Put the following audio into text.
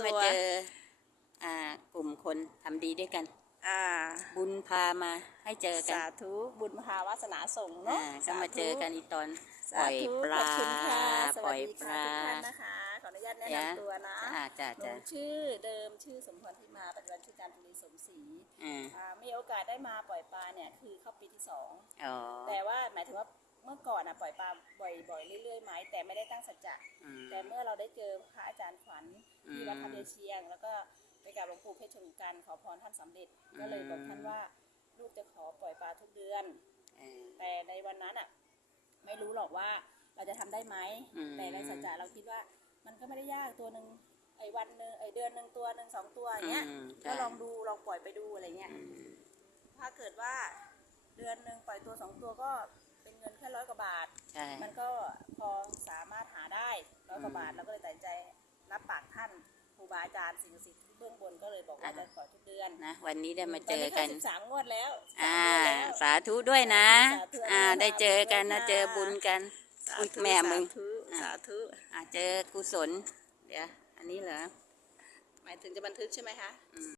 ให้ตัมาวเจออ่ากลุ่มคนทำดีด้วยกัน อ่า บุญพามาให้เจอกันสาธุบุญพาวาสนาส่งเนาะอ่าก็มาเจอกันอีตอนปสาล่อยธุปลาขอบคุณค่ะสปวัล่สอยดีปค่ะลา ทุกท่านนะคะ ขออนุญาตแนะเดี๋ยวนำตัวนะอ่าจ้าหนูจ้าชื่อเดิมชื่อสมพรที่มาปัจจุบันชื่อการตุลีสมศรีอ่าอ่ามีโอกาสได้มาปล่อยปลาเนี่ยคือเข้าปีที่สอง อ๋อ แต่ว่าหมายถึงว่า เมื่อก่อนอะปล่อยปลาบ่อยๆเรื่อยๆไหมแต่ไม่ได้ตั้งสัจจะอืม แต่เมื่อเราได้เจอพระอาจารย์ขวัญที่วัดอืมคำเดเชียง แล้วก็ไปกับหลวงปู่เพชรชลุกันขอพรท่านสำเร็จอืมก็เลยบอกท่านว่าลูกจะขอปล่อยปลาทุกเดือน เออ แต่ในวันนั้นอะไม่รู้หรอกว่าเราจะทำได้ไหมอืม แต่ในสัจจะเราคิดว่ามันก็ไม่ได้ยากตัวหนึ่งไอ้วันหนึ่งไอ้เดือนหนึ่งตัวหนึ่งสองตัวอย่างเงี้ยอืมก็ใช่ลองดูลองปล่อยไปดูอะไรเงี้ย อืมถ้าเกิดว่าเดือนหนึ่งปล่อยตัวสองตัวก็ เป็นเงินแค่ร้อยกว่าบาท ใช่ มันก็พอสามารถหาได้ร้อยกว่าบาทเราก็เลยตัดสินใจรับปากท่านครูบาอาจารย์สิ่งศักดิ์สิทธิ์ที่เบื้องบนก็เลยบอกว่าจะปล่อยทุกเดือนนะวันนี้ได้มาเจอกันตสิบสามงวดแล้วอ่าสามเดือนแล้ว สาธุด้วยนะ สาธุอ่า ได้เจอกันนะ สาธุ เจอบุญกันสาอุ๊ยธุแม่มึง สาธุสาธุอ่าเจอกุศล เดี๋ยว อันนี้เหรอ หมายถึงจะบันทึกใช่ไหมคะ